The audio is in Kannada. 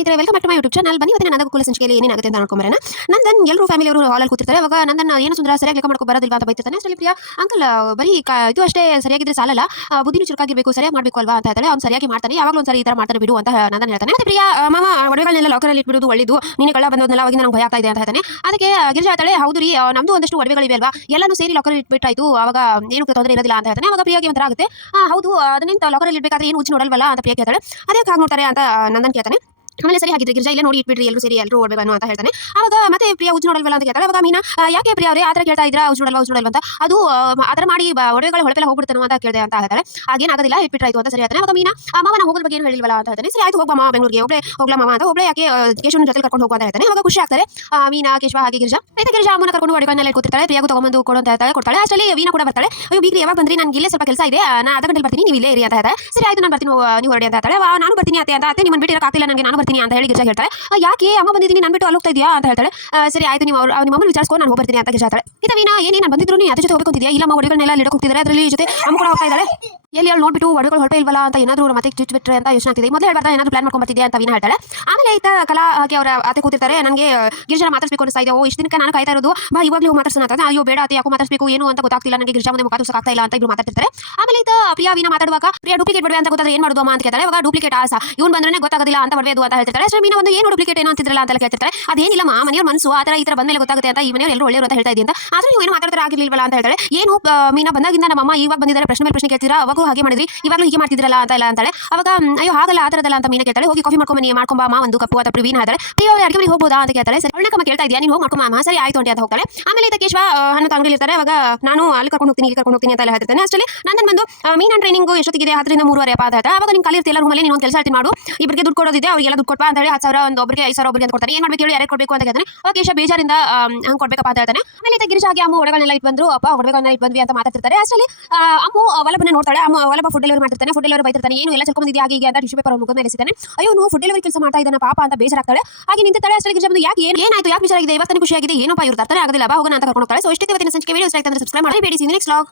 ಸ್ನೇಹಿತರೆ, welcome back to my YouTube channel. ಬನ್ನಿ ಇವತ್ತಿನ ನನ್ನ ಕುಲ ಸಂಚಿಕೆಯಲ್ಲಿ ಏನಾಗುತ್ತೆ ಅಂತ ನೋಡ್ಕೊಂಬರೋಣ. ನಂದನ್ ಎಲ್ಲರೂ ಫ್ಯಾಮಿಲಿ ಅವರು ಹಾಲಲ್ಲಿ ಕೂತಿರ್ತಾರೆ. ಅವಾಗ ನಂದನ್ ಏನು ಸುಂದರ ಸರಿಯಾಗಿ ಲೆಕ್ಕ ಮಾಡ್ಕೊ ಬರೋದಿಲ್ವಾ ಅಂತ ಬೈತಿರ್ತಾನೆ. ಅಷ್ಟರಲ್ಲಿ ಪ್ರಿಯಾ, ಅಂಕಲ್ ಬರೀ ಇದು ಅಷ್ಟೇ ಸರಿಯಾಗಿದ್ರೆ ಸಾಲಲ್ಲ, ಬುದ್ಧಿನೂ ಚುರುಕಾಗಿರ್ಬೇಕು, ಸರಿಯಾಗಿ ಮಾಡಬೇಕು ಅಲ್ವಾ ಅಂತ ಹೇಳ್ತಾಳೆ. ಅವ್ನು ಸರಿಯಾಗಿ ಮಾಡ್ತಾನೆ, ಯಾವಾಗಲೂ ಒಂದ್ಸರಿ ಈ ತರ ಮಾಡ್ತಾನೆ ಬಿಡು ಅಂತ ನಂದನ್ ಹೇಳ್ತಾನೆ. ಮತ್ತೆ ಪ್ರಿಯಾ, ಮಾಮ ಒಡವೆಗಳನ್ನೆಲ್ಲ ಲಾಕರಲ್ಲಿ ಇಟ್ಬಿಡೋದು ಒಳ್ಳೆಯದು, ನೀನು ಕಳ್ಳ ಬಂದೋದನ್ನೆಲ್ಲ ಅವಾಗ ನಂಗೆ ಭಯ ಆಗ್ತಾ ಇದೆ ಅಂತ ಹೇಳ್ತಾನೆ. ಅದಕ್ಕೆ ಗಿರಿಜಾ ಹೇಳ್ತಾಳೆ, ಹೌದು ರೀ, ನಮ್ದು ಒಂದಷ್ಟು ಒಡವೆಗಳಿವೆ ಅಲ್ವಾ, ಎಲ್ಲಾನು ಸೇರಿ ಲಾಕರಲ್ಲಿ ಇಟ್ಬಿಟ್ಟಾಯ್ತು, ಅವಾಗ ಏನು ತೊಂದರೆ ಇರೋದಿಲ್ಲ ಅಂತ ಹೇಳ್ತಾನೆ. ಅವಾಗ ಪ್ರಿಯಾಗೆ ಒಂಥರ ಆಗುತ್ತೆ. ಹೌದು, ಅದನ್ನೇನು ಲಾಕರಲ್ಲಿ ಇಡಬೇಕಾದ್ರೆ ಏನು ಉಚ್ಚಿ ನೋಡಲ್ವಲ್ಲ ಅಂತ ಪ್ರಿಯಾ ಕೇಳ್ತಾಳೆ. ಅದೇ ಹಾಗೆ ನೋಡ್ತಾರೆ ಅಂತ ನಂದನ್ ಕೇಳ್ತಾನೆ. ಆಮೇಲೆ ಸರಿ ಹಾಗಿದ್ರೆ ಗಿರಿಜಾ ಇಲ್ಲೇ ನೋಡಿ ಇಟ್ಬಿಡ್ರಿ, ಎಲ್ಲರೂ ಸೇರಿ ಎಲ್ಲರೂ ಓಡಬೇಕು ಅಂತ ಹೇಳ್ತಾನೆ. ಅವಾಗ ಮತ್ತೆ ಪ್ರಿಯಾ ಉಜ್ಜು ನೋಡಲ್ವಲ್ಲ ಅಂತ ಕೇಳ್ತಾಳೆ. ಅವಾಗ ಮೀನಾ, ಯಾಕೆ ಪ್ರಿಯಾ ಅವರೇ ಆ ಥರ ಕೇಳ್ತಾ ಇದ್ರಾ, ಉಜ್ಜು ನೋಡಲ್ವಾ ಅಂತ, ಅದು ಅದರ ಮಾಡಿ ಒಡವೆಗಳ ಹೊಳಪೆಲ್ಲ ಹೋಗ್ಬಿಡ್ತಾನೋ ಅಂತ ಕೇಳಿದೆ ಅಂತ ಹೇಳ್ತಾಳೆ. ಹಾಗೇನಾಗೋದಿಲ್ಲ, ಇಟ್ಬಿಟ್ರಾಯ್ತು ಅಂತ ಸರಿ ಹೇಳ್ತಾನೆ. ಅವಾಗ ಮೀನಾ, ಮಾವ ನಾವು ಹೋಗೋದ್ರ ಬಗ್ಗೆ ಏನು ಹೇಳಿಲ್ವಲ್ಲ ಅಂತ ಹೇಳ್ತಾನೆ. ಸರಿ ಆಯ್ತು, ಹೋಗ್ಬಾ ಬೆಂಗಳೂರಿಗೆ, ಒಬ್ಬಳೆ ಹೋಗ್ಲಾ ಮಾವ ಅಂತ, ಒಬ್ಬಳೆ ಯಾಕೆ ಕೇಶವನ ಜೊತೆ ಕರ್ಕೊಂಡು ಹೋಗುವ ಅಂತ ಹೇಳ್ತಾನೆ. ಅವಾಗ ಖುಷಿ ಆಗ್ತಾರೆ ಮೀನಾ, ಕೇಶವ ಹಾಗೆ ಗಿರಿಜಾ. ಆಯ್ತು, ಗಿರಿಜಾ ಅಮ್ಮನ ಕರ್ಕೊಂಡು ಒಡವೆಗಳನ್ನೆಲ್ಲ ಕೂತಿರ್ತಾಳೆ. ಪ್ರಿಯಾಗೂ ತಗೊಂಬಂದು ಕೊಡು ಅಂತ ಹೇಳ್ತಾಳೆ, ಕೊಡ್ತಾಳೆ. ಅಷ್ಟರಲ್ಲಿ ವೀಣಾ ಕೂಡ ಬರ್ತಾಳೆ. ಅಯ್ಯೋ ಬೀಗ್ರಿ ಯಾವಾಗ ಬಂದ್ರಿ, ನನಗೆ ಇಲ್ಲೇ ಸ್ವಲ್ಪ ಕೆಲಸ ಇದೆ, ನಾನು ಅರ್ಧ ಗಂಟೆಲಿ ಬರ್ತೀನಿ, ನೀವು ಇಲ್ಲೇ ಇರಿ ಅಂತ ಹೇಳ್ತಾಳೆ. ಸರಿ ಆಯ್ತು, ನಾನು ಬರ್ತೀನಿ, ನೀವು ಹೊರಡಿ ಅಂತ ಹೇಳ್ತಾಳೆ. ನಾನು ಬರ್ತೀನಿ ಅತ್ತೆ ಅಂತ, ಅತ್ತೆ ನಿಮ್ಮನ್ನು ಬಿಟ್ಟಿರಕ್ಕೆ ಆಗ್ತಿಲ್ಲ ನನಗೆ, ನಾನು ಬರ್ತೀನಿ ಅಂತ ಹೇಳಿ ಗಿರಿಜಾ ಹೇಳ್ತಾಳೆ. ಯಾಕೆ ಅಮ್ಮ ಬಂದಿದ್ದೀನಿ, ನಾನು ಬಿಟ್ಟು ಅಲ್ಲಿ ಹೋಗ್ತಾ ಇದೆಯಾ ಅಂತ ಹೇಳ್ತಾಳೆ. ಸರಿ ಆಯ್ತು, ನೀವು ನಿಮ್ಮ ಅಮ್ಮನ ವಿಚಾರಿಸ್ಕೊಂಡು ನಾನು ಹೋಗ್ಬರ್ತೀನಿ ಅಂತ ಗಿರಿಜಾ ಹೇಳ್ತಾಳೆ. ಇತ ವೀಣಾ, ಏನೇ ನಾನು ಬಂದಿದ್ರು ನೀನು ಅದ್ರ ಜೊತೆ ಹೋಗ್ಬೇಕಂತಿದ್ಯಾ, ಇಲ್ಲ ಅಮ್ಮ ಒಡವೆಗಳನ್ನೆಲ್ಲ ಇಡಕ್ಕೆ ಹೋಗ್ತಿದ್ದಾರೆ, ಅದರಲ್ಲಿ ಜೊತೆ ಅಮ್ಮ ಕೂಡ ಹೋಗ್ತಾ ಇದ್ದಾಳೆ, ಎಲ್ಲಿ ಅಲ್ಲಿ ನೋಡ್ಬಿಟ್ಟು ಒಡವೆಗಳು ಹೊರಟೆ ಇಲ್ವಲ್ಲ ಅಂತ ಏನಾದರೂ ಮತ್ತೆ ಚುಚ್ಚಿಬಿಟ್ರೆ ಅಂತ ಯೋಚನೆ ಆಗ್ತಿದೆ, ಮೊದಲು ಹೇಳ್ಬಾರ್ದ, ಏನಾದರೂ ಪ್ಲಾನ್ ಮಾಡ್ಕೊಂಡು ಬರ್ತಿದ್ಯಾ ಅಂತ ವೀಣಾ ಹೇಳ್ತಾಳೆ. ಆಮೇಲೆ ಆಯ್ತ ಕಲಾ ಹಾಗೆ ಅವರ ಅತ್ತೆ ಕೂತಿರ್ತಾರೆ. ನನಗೆ ಗಿರಿಜಾ ಮಾತಾಡ್ಬೇಕು ಅನಿಸ್ತಾ ಇದೆ, ಇಷ್ಟು ದಿನಕ್ಕೆ ನಾನು ಕಾಯ್ತಾ ಇರೋದು, ಬಾ ಇವಾಗಲೂ ಮಾತಾಡ್ಸೋಣ ಅಂತ. ಅಯ್ಯೋ ಬೇಡ ಅತ್ತೆ, ಯಾಕೋ ಮಾತಾಡ್ಬೇಕು ಏನು ಅಂತ ಗೊತ್ತಾಗ್ತಿಲ್ಲ ನನಗೆ, ಗಿರಿಜಾ ಮುಂದೆ ಮುಖ ತೋರ್ಸಕ್ಕಾಗ್ತಾ ಇಲ್ಲ ಅಂತ ಇಬ್ರು ಮಾತಾಡ್ತಿರ್ತಾರೆ. ಆಮೇಲೆ ಆಯ್ತ ಪ್ರಿಯಾ ವೀಣಾ ಮಾತಾಡುವಾಗ, ಪ್ರಿಯಾ ಡೂಪ್ಲಿಕೇಟ್ ಬಡವೆ ಅಂತ ಗೊತ್ತಾದ್ರೆ ಏನು ಮಾಡೋದು ಅಮ್ಮ ಅಂತ ಕೇಳ್ತಾಳೆ. ಅವಾಗ ಡೂಪ್ಲಿಕೇಟ್ ಆಸ ಇವನು ಬಂದ್ರೆ ಗೊತ್ತಾಗೋದಿಲ್ಲ ಅಂತ ಬಡವೆ ಅದು ಅಂತ ಹೇಳ್ತಿರ್ತಾರೆ. ಅಷ್ಟೇ ಮೀನಾ ಒಂದು ಏನು ಡೂಪ್ಲಿಕೇಟ್ ಏನು ಅಂತಿದ್ರಲ್ಲ ಅಂತ ಕೇಳ್ತಿರ್ತಾರೆ. ಅದೇನಿಲ್ಲ ಮನೆಯವ್ರ ಮನಸ್ಸು ಆ ಥರ ಈ ಥರ ಬಂದಮೇಲೆ ಗೊತ್ತಾಗುತ್ತೆ ಅಂತ, ಈ ಮನೆಯವರು ಎಲ್ಲರೂ ಒಳ್ಳೆಯವರು ಅಂತ ಹೇಳ್ತಾ ಇದ್ದೀನಿ ಅಂತ, ಆದ್ರೆ ನೀವು ಏನು ಮಾತಾಡ್ತಾರೆ ಆಗಿರ್ಲಿಲ್ವಲ್ಲ ಅಂತ ಹೇಳ್ತಾಳೆ. ಏನು ಮೀನಾ ಬಂದಾಗಿಂದ ನಮ್ಮಮ್ಮ ಇವಾಗ ಬಂದಿದ್ದಾರೆ, ಪ್ರಶ್ನೆ ಮೇಲೆ ಪ್ರಶ್ನೆ ಕೇಳ್ತೀರಾ, ಅವಾಗೂ ಹಾಗೆ ಮಾಡಿದ್ರಿ, ಇವಾಗಲೂ ಹೀಗೆ ಮಾಡ್ತಿದ್ರಲ್ಲ ಅಂತ ಎಲ್ಲ ಅಂತಾಳೆ. ಅವಾಗ ಅಯ್ಯೋ ಹಾಗಲ್ಲ ಆ ಥರದಲ್ಲ ಅಂತ ಮೀನಾ ಕೇಳ್ತಾಳೆ. ಹೋಗಿ ಕಾಫಿ ಮಾಡ್ಕೊಂಬ ಅಮ್ಮ ಒಂದು ಕಪ್ಪು ಅಂತ ವೀಣಾ ಹೇಳ್ತಾಳೆ. ಪ್ರಿಯಾ ಅಡುಗೆ ಮನೆಗೆ ಹೋಗ್ಬೋದಾ ಅಂತ ಕೇಳ್ತಾಳೆ. ಸರಿ ಅವಳಕ್ಕಮ್ಮ ಕೇಳ್ತಾ ಇದೆಯಾ, ನೀನು ಹೋಗಿ ಮಾಡ್ಕೊಂಬ, ಸರಿ ಆಯ್ತು ಅಂತ ಹೋಗ್ತಾಳೆ. ಆಮೇಲೆ ಈ ಕೇಶವ ಹಣ್ಣು ಅಂಗಡಿ ಇರ್ತಾರೆ. ಅವಾಗ ನಾನು ಅಲ್ಲಿ ಕರ್ಕೊಂಡು ಹೋಗ್ತೀನಿ, ಇಲ್ಲಿ ಕರ್ಕೊಂಡು ಹೋಗ್ತೀನಿ ಅಂತ ಹೇಳ್ತಾನೆ. ಅಷ್ಟರಲ್ಲಿ ನಂದನ್ ಬಂದು ಮೀನಾ ಟ್ರೈನಿಂಗ್ ಎಷ್ಟೊತ್ತಿಗೆ 10ರಿಂದ 3:30 ಅಂತ ಹೇಳ್ತಾರೆ. ಅವಾಗ ನೀನು ಕಲಿರ್ತಿಲ್ಲ ರೂಮಲ್ಲಿ, ನೀನು ಒಂದು ಕೆಲಸ ಹೇಳ್ತೀನಿ ಮಾಡು, ಇಬ್ಬರಿಗೆ ದುಡ್ಡು ಕೊಡೋದಿದೆ, ಅವರಿಗೆಲ್ಲ ದುಡ್ಡು ಕೊಡ್ಬಾ ಅಂತ ಹೇಳಿ 10,000 ಒಂದು ಒಬ್ಬರಿಗೆ 5,000 ಒಬ್ಬರಿಗೆ ಅಂತ ಕೊಡ್ತಾನೆ. ಏನು ಮಾಡಬೇಕು ಹೇಳಿ, ಯಾರು ಕೊಡಬೇಕು ಅಂತ ಹೇಳ್ತಾನೆ. ಅವಾಗ ಕೇಶವ ಬೇಜಾರಿಂದ ಹಂಗೆ ಕೊಡ್ಬೇಕಪ್ಪ ಅಂತ ಹೇಳ್ತಾನೆ. ಆಮೇಲೆ ಗಿರಿಜಾಗೆ ಅಮ್ಮ ಒಡವೆಗಳನ್ನೆಲ್ಲ ಇಟ್ಟು ಬಂದ್ರು, ಅಪ್ಪ ಒಡವೆಗಳನ್ನ ಇಟ್ಟು ಬಂದ್ವಿ ಅಂತ ಮಾತಾಡ್ತಿರ್ತಾರೆ. ಅಷ್ಟರಲ್ಲಿ ಅಮ್ಮ ವಲ್ಲಭನ ನೋಡ್ತಾಳೆ. ವಲ್ಲಭ ಫುಡ್ ಡೆಲಿವರಿ ಮಾಡ್ತಿರ್ತಾನೆ. ಫುಡ್ ಡೆಲಿವರಿ ಬೈತಿರ್ತಾನೆ, ಏನು ಎಲ್ಲ ಚೆಲ್ಕೊಂಡಿದ್ಯಾ ಹಾಗೆ ಅಂತ ಟಿಶ್ಯೂ ಪೇಪರ್ ಮುಖದ ಮೇಲೆ ಎಸಿತಾನೆ. ಅಯ್ಯೋ ನೀವು ಫುಡ್ ಡೆಲಿವರಿ ಕೆಲಸ ಮಾಡ್ತಾ ಇದ್ದಾನೆ ಪಾಪ ಅಂತ ಬೇಜಾರಾಗ್ತಾಳೆ. ಹಾಗೆ ನಿಂತಿರ್ತಾಳೆ. ಅಷ್ಟರಲ್ಲಿ ಗಿರಿಜಾ ಬಂದು ಯಾಕೆ ಏನಾಯ್ತು, ಯಾಕೆ ವಿಚಾರ ಆಗಿದೆ, ಇವತ್ತು ಖುಷಿಯಾಗಿದೆ, ಏನಪ್ಪ ಇವ್ರು ತರ್ತಾರೆ ಆಗೋದಿಲ್ಲ, ಬಾ ಹೋಗೋಣ ಅಂತ ಕರ್ಕೊಂಡು ಹೋಗ್ತಾಳೆ. ಸೊ ಇಷ್ಟೇ ಇವತ್ತಿನ ಸಂಚಿಕೆ ವಿಡಿಯೋ ಇಷ್ಟ ಆಯ್ತು ಅಂದ್ರೆ ಸಬ್ಸ್ಕ್ರೈಬ್ ಮಾಡಿ ಬೇಡಿ. Next vlog.